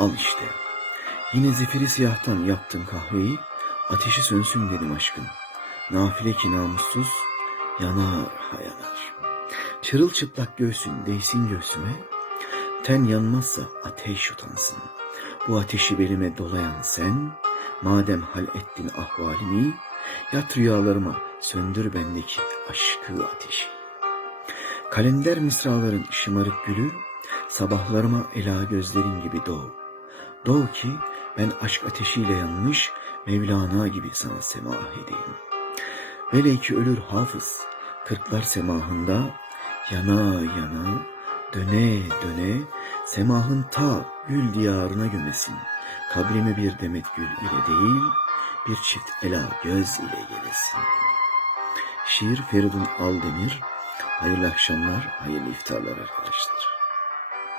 Al işte. Yine zifiri siyahtan yaptın kahveyi, ateşi sönsün dedim aşkın. Nafile ki namussuz, yanar ha yanar. Çırılçıplak göğsün değsin göğsüme, ten yanmazsa ateş utansın. Bu ateşi belime dolayan sen, madem hal ettin ahvalimi, yat rüyalarıma söndür bendeki aşkı ateşi. Kalender mısraların şımarık gülü, sabahlarıma ela gözlerin gibi doğ. Doğ ki ben aşk ateşiyle yanmış Mevlana gibi sana semah edeyim. Velev ki ölür hafız, kırklar semahında, yana yana, döne döne, semahın ta gül diyarına gömesin. Kabrime bir demet gül ile değil, bir çift ela göz ile gelesin. Şiir Feridun Aldemir. Hayırlı akşamlar, hayırlı iftarlar arkadaşlar.